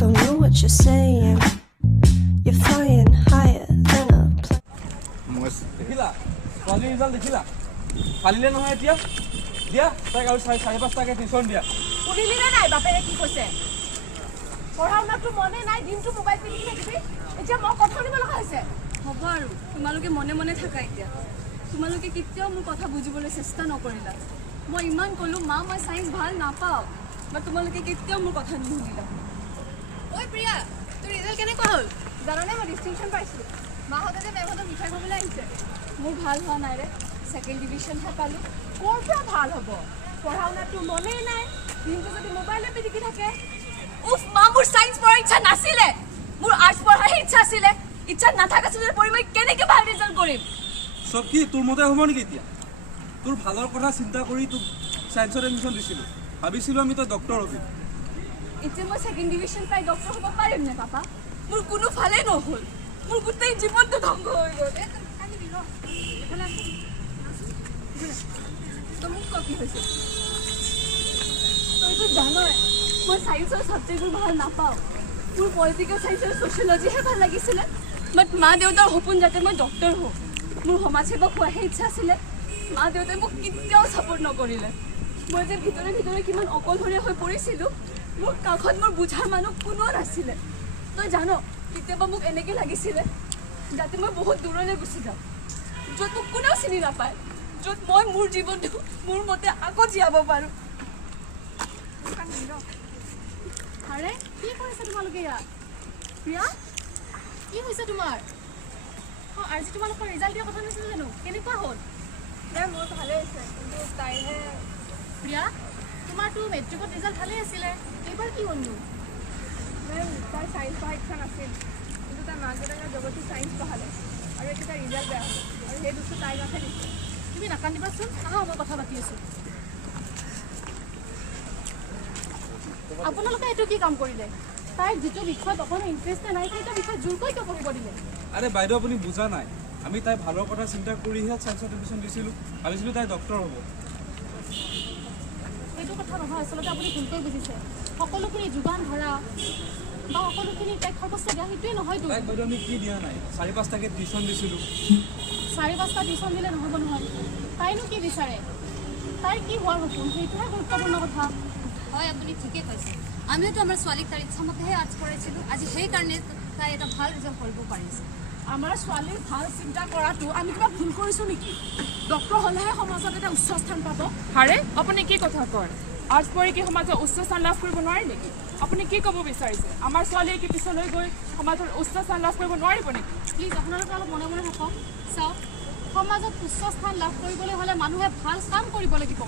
Don't know what you're saying. You're flying higher than a plane. দেখিলা ছোৱালীৰ result দেখিলা ফালিলে নহয় এতিয়া দিয়া তাইক আৰু 4-5টাকে টিউচন দিয়া পঢ়িলিনে নাই বাপেৰে কি কৈছে পঢ়া শুনাটো মনে নাই দিনটো মোবাইল পিটিকি থাকিবি এতিয়া মই কথা শুনিব লগা হৈছে হ'ব আৰু তোমালোকে মনে মনে থাকা এতিয়া তোমালোকে কেতিয়াও মোৰ কথা বুজিবলৈ চেষ্টা নকৰিলা মই ইমান ক'লো মা মই সায়েন্স ভাল নাপাওঁ বা তোমালোকে কেতিয়াও মোৰ কথা নুশুনিলা ঐ প্ৰিয়া তোৰ ৰিজাল্ট কেনেকুৱা হ'ল জানানে মই ডিষ্টিংশ্যন পাইছিলোঁ মাহঁতে যে মেমহঁতক মিঠাই খাবলৈ আহিছে মোৰ ভাল হোৱা নাই ৰে ছেকেণ্ড ডিভিশ্যনহে পালোঁ ক'ৰ পৰা ভাল হ'ব পঢ়া শুনাটো মনেই নাই দিনটো যদি মোবাইলে পিটিকি থাকে উফ মা মোৰ সায়েন্স পঢ়াৰ ইচ্ছা নাছিলে মোৰ আৰ্টছ পঢ়াৰ ইচ্ছা আছিলে ইচ্ছা নাথাকাছিলে পঢ়ি মই কেনেকৈ ভাল ৰিজাল্ট কৰিম চব কি তোৰ মতে হ'ব নেকি এতিয়া তোৰ ভালৰ কথা চিন্তা কৰি তোক সায়েন্সত এডমিশ্যন দিছিলোঁ ভাবিছিলোঁ আমি তই ডক্টৰ হবি এতিয়া মই ছেকেণ্ড ডিভিশ্যন পাই ডক্টৰ হ'ব পাৰিম নে পাপা মোৰ কোনো ফালে নহ'ল মোৰ গোটেই জীৱনটো ধ্বংস হৈ গ'ল তই মোক কি হৈছে তইতো জানই মই সায়েন্সৰ ছাবজেক্টবোৰ ভাল নাপাওঁ মোৰ পলিটিকেল চায়েন্স আৰু ছ'চিয়লজিহে ভাল লাগিছিলে বাট মা দেউতাৰ সপোন যাতে মই ডক্টৰ হওঁ মোৰ সমাজ সেৱক হোৱাহে ইচ্ছা আছিলে মা দেউতাই মোক কেতিয়াও ছাপোৰ্ট নকৰিলে মই যে ভিতৰে ভিতৰে কিমান অকলশৰীয়া হৈ পৰিছিলোঁ মোৰ কাষত মোৰ বুজাৰ মানুহ কোনো নাছিলে তই জান কেতিয়াবা মোক এনেকৈ লাগিছিলে যাতে মই বহুত দূৰলৈ গুচি যাওঁ য'ত মোক কোনেও চিনি নাপায় য'ত মই মোৰ জীৱনটো মোৰ মতে আকৌ জীয়াব পাৰোঁ আৰে কি কৰিছে তোমালোকে ইয়াত প্ৰিয়া কি হৈছে তোমাৰ অঁ আজি তোমালোকৰ ৰিজাল্ট দিয়া কথা নাছিলে জানো কেনেকুৱা হ'ল মেম মোৰ ভালেই হৈছে কিন্তু তাইহে প্ৰিয়া তোমাৰতো মেট্ৰিকত ৰিজাল্ট ভালেই আছিলে এইবাৰ কি হ'লনো মেম তাই ছায়েন্স পঢ়াৰ ইচ্ছা নাছিল কিন্তু তাই মাক দেউতাকে জগতটো ছায়েন্স পঢ়ালে আৰু এতিয়া তাই ৰিজাল্ট বেয়া হ'ল আৰু সেই বস্তু তাইৰ গাতে দিছে তুমি নাকান্দিবাচোন আহা মই কথা পাতি আছোঁ আপোনালোকে এইটো কি কাম কৰিলে তাইৰ যিটো বিষয়ত অকণো ইণ্টাৰেষ্টে নাই সেইটো বিষয়ত জোৰকৈ কিয় পঢ়িব দিলে আৰে বাইদেউ আপুনি বুজা নাই আমি তাই ভালৰ কথা চিন্তা কৰিহে সায়েন্সত এডমিশ্যন দিছিলোঁ ভাবিছিলোঁ তাই ডক্টৰ হ'ব সেইটো কথা নহয় আচলতে আপুনি ভুলকৈ বুজিছে সকলোখিনি যোগান ধৰা বা সকলোখিনি তাইক সৰ্বস্ব দিয়া সেইটোৱে নহয়তো তাইক বাইদেউ আমি কি দিয়া নাই 4-5টাকে টিউচন দিছিলোঁ 4-5টা টিউচন দিলে নহ'ব নহয় তাইনো কি বিচাৰে তাইৰ কি হোৱাৰ সপোন সেইটোহে গুৰুত্বপূৰ্ণ কথা হয় আপুনি ঠিকে কৈছে আমিওতো আমাৰ ছোৱালীক তাৰ ইচ্ছামতেহে আৰ্টছ কৰাইছিলোঁ আজি সেইকাৰণে তাই এটা ভাল ৰিজাল্ট কৰিব পাৰিছে আমাৰ ছোৱালীৰ ভাল চিন্তা কৰাটো আমি কিবা ভুল কৰিছোঁ নেকি ডক্টৰ হ'লেহে সমাজত এটা উচ্চ স্থান পাব হাৰে আপুনি কি কথা কয় আৰ্টছ পঢ়ি কি সমাজত উচ্চ স্থান লাভ কৰিব নোৱাৰে নেকি আপুনি কি ক'ব বিচাৰিছে আমাৰ ছোৱালীয়ে কি পিছলৈ গৈ সমাজত উচ্চ স্থান লাভ কৰিব নোৱাৰিব নেকি প্লিজ আপোনালোকে অলপ মনে মনে থাকক চাওক সমাজত উচ্চ স্থান লাভ কৰিবলৈ হ'লে মানুহে ভাল কাম কৰিব লাগিব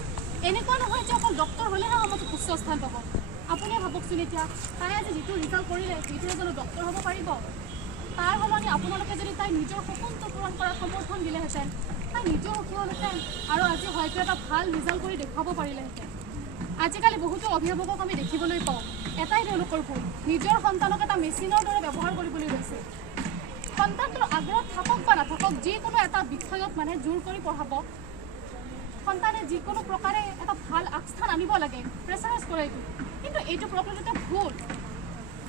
এনেকুৱা নহয় যে অকল ডক্টৰ হ'লেহে সমাজত উচ্চ স্থান পাব আপুনিয়ে ভাবকচোন এতিয়া তাই আজি যিটো ৰিজাল্ট কৰিলে সেইটোৱে জানো ডক্টৰ হ'ব পাৰিব তাৰ সলনি আপোনালোকে যদি তাই নিজৰ সপোনটো পূৰণ কৰাৰ সমৰ্থন দিলেহেঁতেন তাই নিজেও সুখী হ'লহেঁতেন আৰু আজি হয়তো এটা ভাল ৰিজাল্ট কৰি দেখুৱাব পাৰিলেহেঁতেন আজিকালি বহুতো অভিভাৱকক আমি দেখিবলৈ পাওঁ এটাই তেওঁলোকৰ ভুল নিজৰ সন্তানক এটা মেচিনৰ দৰে ব্যৱহাৰ কৰিবলৈ লৈছে সন্তানটোৰ আগ্ৰহ থাকক বা নাথাকক যিকোনো এটা বিষয়ত মানে জোৰ কৰি পঢ়াব সন্তানে যিকোনো প্ৰকাৰে এটা ভাল আগস্থান আনিব লাগে প্ৰেছাৰাইজ কৰে এইটো কিন্তু এইটো প্ৰকৃততে ভুল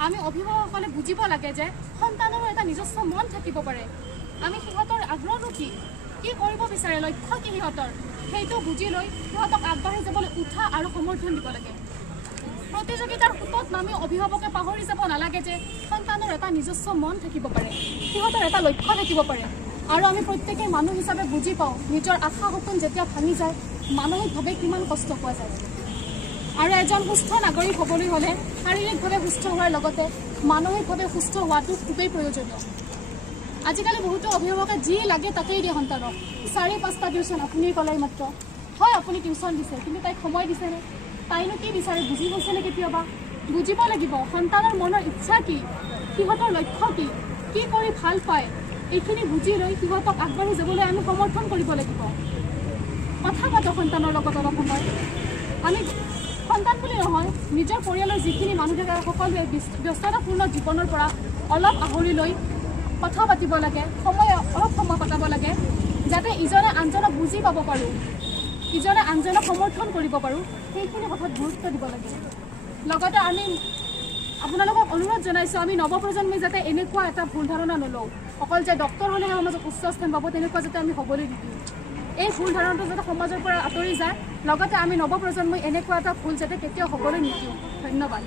আমি অভিভাৱকসকলে বুজিব লাগে যে সন্তানৰো এটা নিজস্ব মন থাকিব পাৰে আমি সিহঁতৰ আগ্ৰহনো কি কৰিব বিচাৰে লক্ষ্য কি সিহঁতৰ সেইটো বুজি লৈ সিহঁতক আগবাঢ়ি যাবলৈ উঠা আৰু সমৰ্থন দিব লাগে প্ৰতিযোগিতাৰ সোঁতত নামি অভিভাৱকে পাহৰি যাব নালাগে যে সন্তানৰ এটা নিজস্ব মন থাকিব পাৰে সিহঁতৰ এটা লক্ষ্য থাকিব পাৰে আৰু আমি প্ৰত্যেকেই মানুহ হিচাপে বুজি পাওঁ নিজৰ আশা সপোন যেতিয়া ভাঙি যায় মানসিকভাৱে কিমান কষ্ট পোৱা যায় আৰু এজন সুস্থ নাগৰিক হ'বলৈ হ'লে শাৰীৰিকভাৱে সুস্থ হোৱাৰ লগতে মানসিকভাৱে সুস্থ হোৱাটো খুবেই প্ৰয়োজনীয় আজিকালি বহুতো অভিভাৱকে যি লাগে তাকেই দিয়ে সন্তানক 4-5টা টিউচন আপুনি ক'লে মাত্ৰ হয় আপুনি টিউচন দিছে কিন্তু তাইক সময় দিছেনে তাইনো কি বিচাৰে বুজি গৈছেনে কেতিয়াবা বুজিব লাগিব সন্তানৰ মনৰ ইচ্ছা কি সিহঁতৰ লক্ষ্য কি কৰি ভাল পায় এইখিনি বুজি লৈ সিহঁতক আগবাঢ়ি যাবলৈ আমি সমৰ্থন কৰিব লাগিব কথা পাতক সন্তানৰ লগত অলপ সময় আমি সন্তান বুলি নহয় নিজৰ পৰিয়ালৰ যিখিনি মানুহ থাকে সকলোৱে ব্যস্ততাপূৰ্ণ জীৱনৰ পৰা অলপ আহৰি লৈ কথা পাতিব লাগে অলপ সময় কটাব লাগে যাতে ইজনে আনজনক বুজি পাব পাৰোঁ ইজনে আনজনক সমৰ্থন কৰিব পাৰোঁ সেইখিনি কথাত গুৰুত্ব দিব লাগে লগতে আমি আপোনালোকক অনুৰোধ জনাইছোঁ আমি নৱপ্ৰজন্মই যাতে এনেকুৱা এটা ভুল ধাৰণা নলওঁ অকল যে ডক্তৰ হ'লেহে সমাজত উচ্চ স্থান পাব তেনেকুৱা যাতে আমি হ'বলৈ নিদিওঁ এই ভুল ধাৰণাটো যাতে সমাজৰ পৰা আঁতৰি যায় লগতে আমি নৱপ্ৰজন্মই এনেকুৱা এটা ভুল যাতে কেতিয়াও হ'বলৈ নিদিওঁ ধন্যবাদ